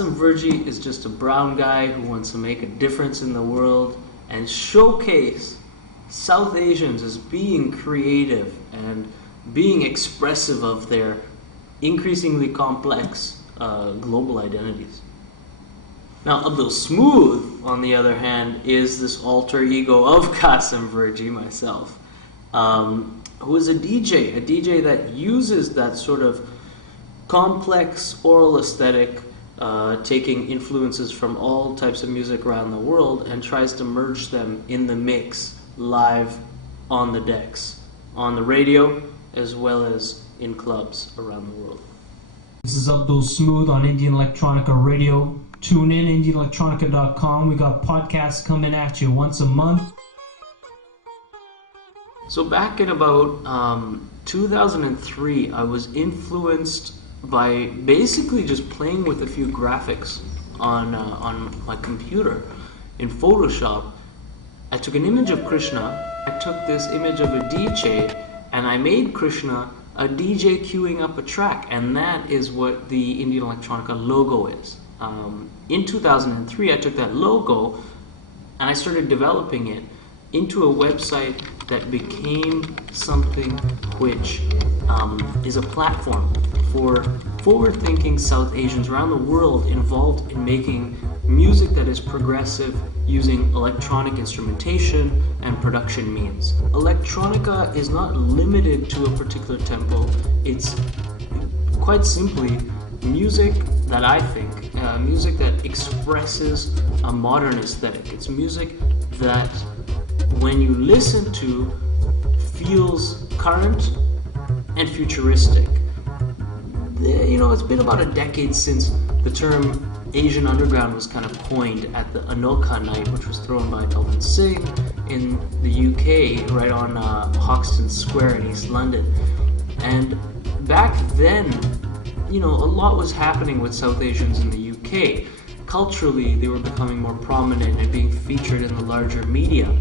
Qasim Virjee is just a brown guy who wants to make a difference in the world and showcase South Asians as being creative and being expressive of their increasingly complex global identities. Now, Abdul Smooth, on the other hand, is this alter ego of Qasim Virjee, myself, who is a DJ that uses that sort of complex oral aesthetic, taking influences from all types of music around the world and tries to merge them in the mix live on the decks, on the radio, as well as in clubs around the world. This is Abdul Smooth on Indian Electronica Radio. Tune in, IndianElectronica.com. We got podcasts coming at you once a month. So back in about 2003, I was influenced by basically just playing with a few graphics on my computer in Photoshop. I took an image of Krishna, I took this image of a DJ, and I made Krishna a DJ queuing up a track, and that is what the Indian Electronica logo is. In 2003, I took that logo and I started developing it into a website that became something which is a platform for forward-thinking South Asians around the world involved in making music that is progressive using electronic instrumentation and production means. Electronica is not limited to a particular tempo. It's quite simply music that I think, music that expresses a modern aesthetic. It's music that, when you listen to, feels current and futuristic. You know, it's been about a decade since the term Asian Underground was kind of coined at the Anokha night, which was thrown by Delvin Singh in the UK, right on Hoxton Square in East London. And back then, you know, a lot was happening with South Asians in the UK. Culturally, they were becoming more prominent and being featured in the larger media.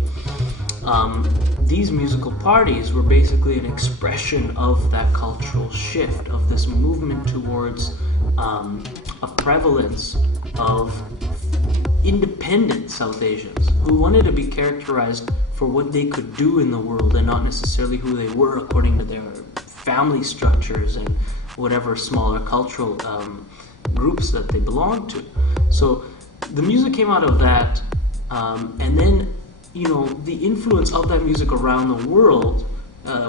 These musical parties were basically an expression of that cultural shift, of this movement towards a prevalence of independent South Asians who wanted to be characterized for what they could do in the world and not necessarily who they were according to their family structures and whatever smaller cultural groups that they belonged to. So the music came out of that, and then, you know, the influence of that music around the world,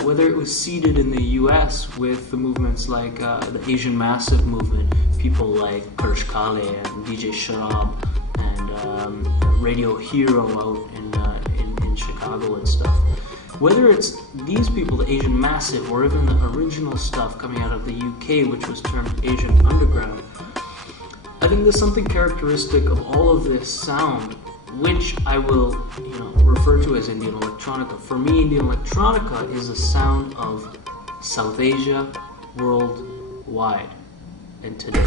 whether it was seeded in the US with the movements like the Asian Massive movement, people like Kirsch Kale and DJ Sharab and Radio Hero out in Chicago and stuff. Whether it's these people, the Asian Massive, or even the original stuff coming out of the UK, which was termed Asian Underground, I think there's something characteristic of all of this sound, which I will, you know, refer to as Indian Electronica. For me, Indian Electronica is a sound of South Asia worldwide and today.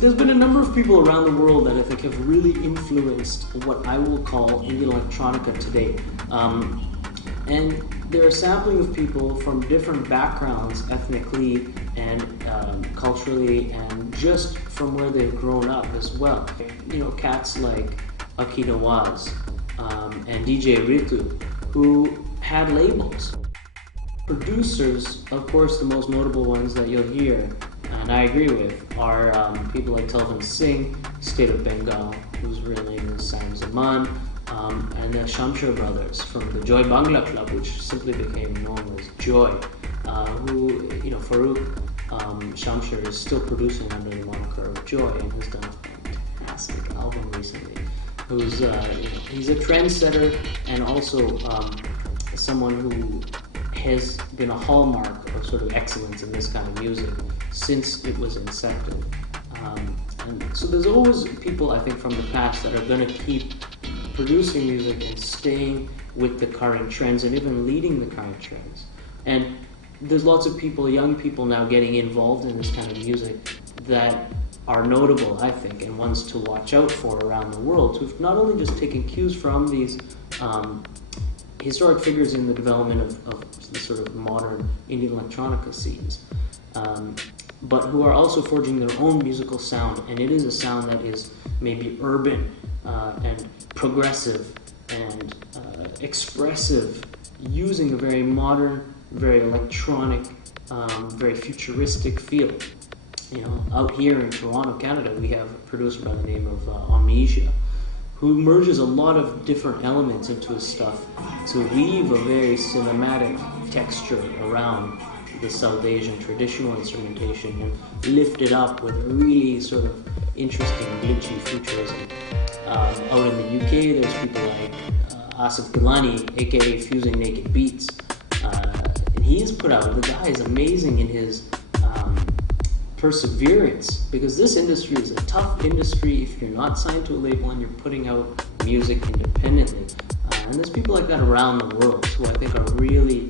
There's been a number of people around the world that I think have really influenced what I will call Indian Electronica today. And they're a sampling of people from different backgrounds, ethnically and culturally, and just from where they've grown up as well. You know, cats like Aki Nawaz and DJ Ritu, who had labels. Producers, of course, the most notable ones that you'll hear, and I agree with, are people like Delvin Singh, State of Bengal, whose real name is Sam Zaman, and the Shamshar brothers from the Joy Bangla Club, which simply became known as Joy, who, you know, Farooq Shamshar is still producing under the moniker of Joy and has done a fantastic album recently. Who's, you know, he's a trendsetter and also someone who has been a hallmark of sort of excellence in this kind of music since it was incepted. And so there's always people, I think, from the past that are going to keep producing music and staying with the current trends and even leading the current trends. And there's lots of people, young people now getting involved in this kind of music that are notable, I think, and ones to watch out for around the world, who've not only just taken cues from these historic figures in the development of the sort of modern Indian Electronica scenes, but who are also forging their own musical sound, and it is a sound that is maybe urban and progressive and expressive, using a very modern, very electronic, very futuristic feel. Out here in Toronto, Canada, we have a producer by the name of Amnesia, who merges a lot of different elements into his stuff to weave a very cinematic texture around the South Asian traditional instrumentation and lift it up with a really sort of interesting, glitchy futurism. Out in the UK, there's people like Asif Gilani, aka Fusing Naked Beats, and he's put out, the guy is amazing in his perseverance, because this industry is a tough industry. If you're not signed to a label and you're putting out music independently, and there's people like that around the world who I think are really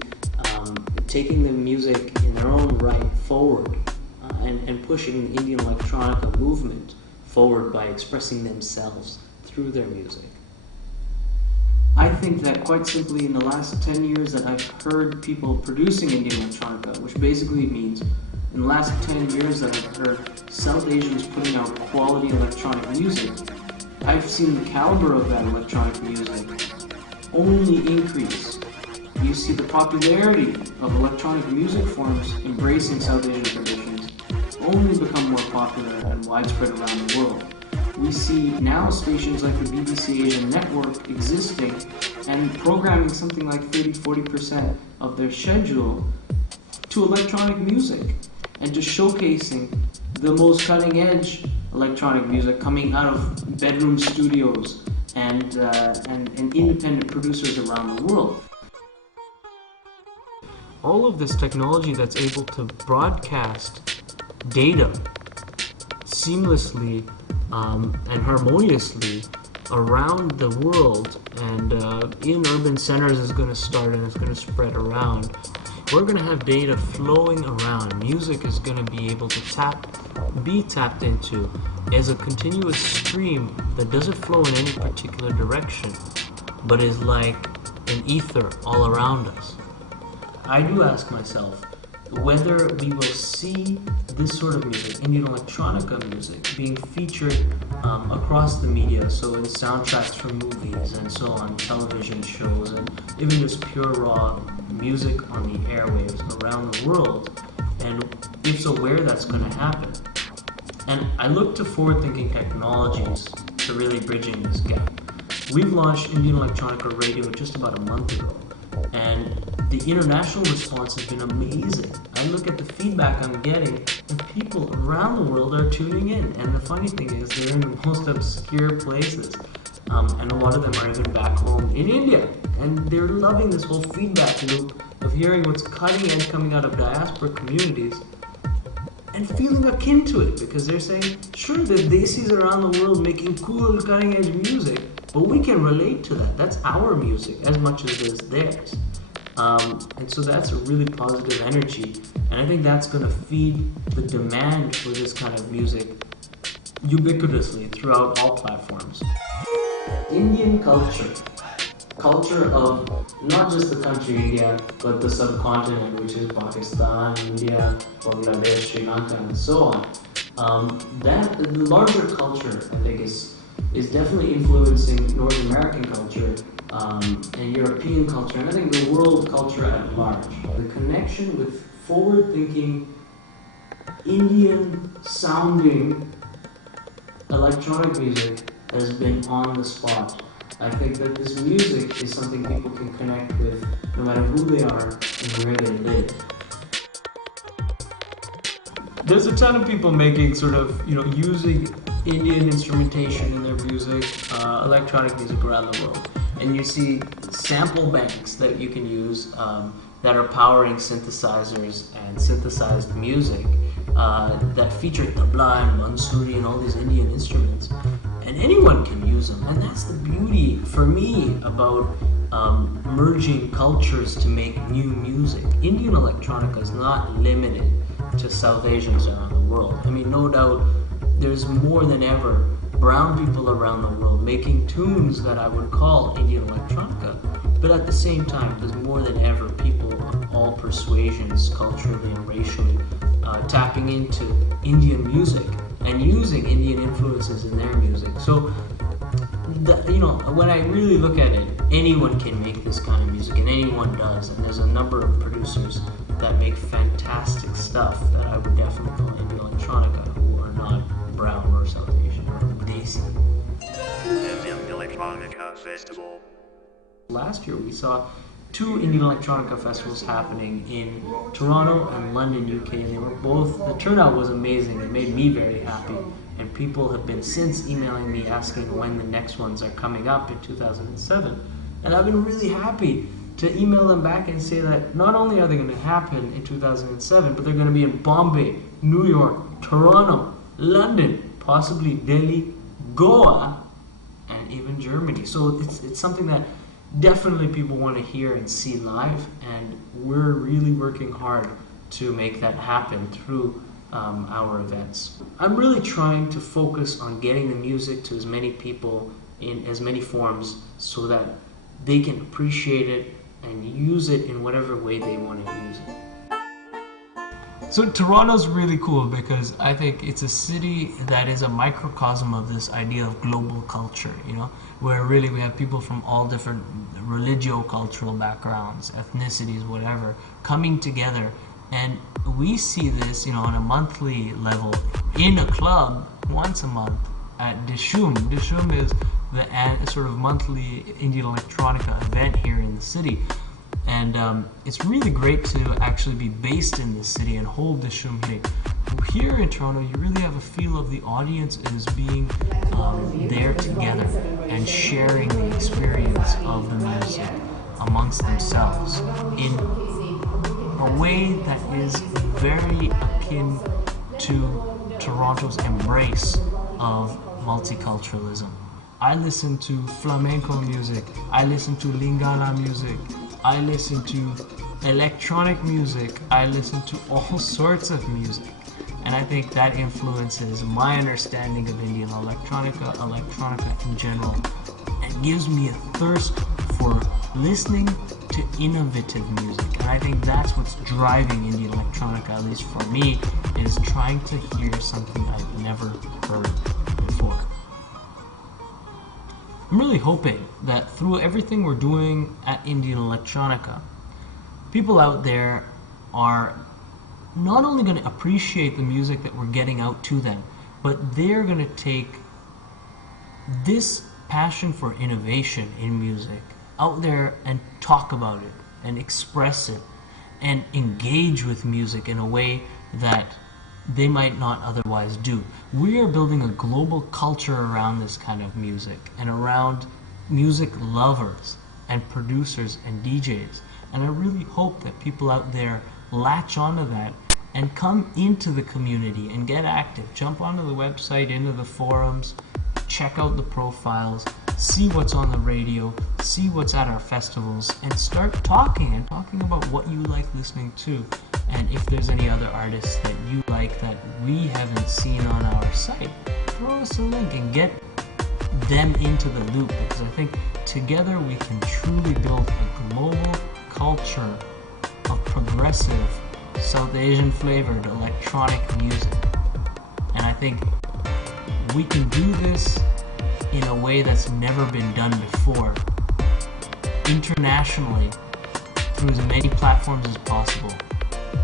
taking the music in their own right forward, and pushing the Indian electronica movement forward by expressing themselves through their music. I think that quite simply in the last 10 years that I've heard people producing Indian electronica, which basically means in the last 10 years that I've heard South Asians putting out quality electronic music, I've seen the caliber of that electronic music only increase. You see the popularity of electronic music forms embracing South Asian traditions only become more popular and widespread around the world. We see now stations like the BBC Asian Network existing and programming something like 30-40% of their schedule to electronic music, and just showcasing the most cutting-edge electronic music coming out of bedroom studios and independent producers around the world. All of this technology that's able to broadcast data seamlessly and harmoniously around the world and in urban centers is going to start, and it's going to spread around. We're going to have data flowing around. Music is going to be able to be tapped into as a continuous stream that doesn't flow in any particular direction, but is like an ether all around us. I do ask myself whether we will see this sort of music, Indian electronica music, being featured across the media, so in soundtracks for movies and so on, television shows, and even just pure raw music on the airwaves around the world, and if so, where that's going to happen. And I look to forward-thinking technologies to really bridging this gap. We've launched Indian Electronica Radio just about a month ago, and the international response has been amazing. I look at the feedback I'm getting, and people around the world are tuning in. And the funny thing is, they're in the most obscure places. And a lot of them are even back home in India. And they're loving this whole feedback loop of hearing what's cutting edge coming out of diaspora communities and feeling akin to it, because they're saying, sure, there's desis around the world making cool, cutting edge music, but we can relate to that. That's our music as much as it is theirs. And so that's a really positive energy, and I think that's going to feed the demand for this kind of music ubiquitously throughout all platforms. Indian culture of not just the country India, but the subcontinent, which is Pakistan, India, Bangladesh, Sri Lanka, and so on. That the larger culture, I think, is definitely influencing North American culture and European culture, and I think the world culture at large. The connection with forward-thinking, Indian-sounding electronic music has been on the spot. I think that this music is something people can connect with no matter who they are and where they live. There's a ton of people making sort of, using Indian instrumentation in their music, electronic music around the world. And you see sample banks that you can use that are powering synthesizers and synthesized music that feature tabla and bansuri and all these Indian instruments. And anyone can use them. And that's the beauty, for me, about merging cultures to make new music. Indian electronica is not limited to South Asians around the world. I mean, no doubt, there's more than ever brown people around the world making tunes that I would call Indian electronica, but at the same time, there's more than ever people of all persuasions, culturally and racially, tapping into Indian music and using Indian influences in their music. So, when I really look at it, anyone can make this kind of music, and anyone does. And there's a number of producers that make fantastic stuff that I would definitely call Indian electronica, who are not brown or South Asian or Desi. Indian Electronica Festival. Last year we saw 2 Indian electronica festivals happening in Toronto and London, UK, and they were both, the turnout was amazing. It made me very happy, and people have been since emailing me asking when the next ones are coming up in 2007, and I've been really happy to email them back and say that not only are they going to happen in 2007, but they're going to be in Bombay, New York, Toronto, London, possibly Delhi, Goa, and even Germany. So it's something that definitely people want to hear and see live, and we're really working hard to make that happen through our events. I'm really trying to focus on getting the music to as many people in as many forms so that they can appreciate it and use it in whatever way they want to use it. So Toronto's really cool because I think it's a city that is a microcosm of this idea of global culture, where really we have people from all different religio-cultural backgrounds, ethnicities, whatever, coming together. And we see this, on a monthly level in a club once a month at Dishum. Dishum is the sort of monthly Indian electronica event here in the city. And it's really great to actually be based in the city and hold the Dishum here. Here in Toronto, you really have a feel of the audience is being there together and sharing the experience of the music amongst themselves in a way that is very akin to Toronto's embrace of multiculturalism. I listen to flamenco music, I listen to Lingala music, I listen to electronic music, I listen to all sorts of music. And I think that influences my understanding of Indian electronica in general, and gives me a thirst for listening to innovative music. And I think that's what's driving Indian electronica, at least for me, is trying to hear something I've never heard before. I'm really hoping that through everything we're doing at Indian electronica, people out there are not only going to appreciate the music that we're getting out to them, but they're going to take this passion for innovation in music out there and talk about it and express it and engage with music in a way that they might not otherwise do. We are building a global culture around this kind of music and around music lovers and producers and DJs. And I really hope that people out there latch onto that and come into the community and get active. Jump onto the website, into the forums, check out the profiles, see what's on the radio, see what's at our festivals, and start talking about what you like listening to. And if there's any other artists that you like that we haven't seen on our site, throw us a link and get them into the loop, because I think together we can truly build a global culture of progressive South Asian flavored electronic music. And I think we can do this in a way that's never been done before, internationally, through as many platforms as possible.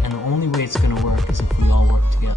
And the only way it's going to work is if we all work together.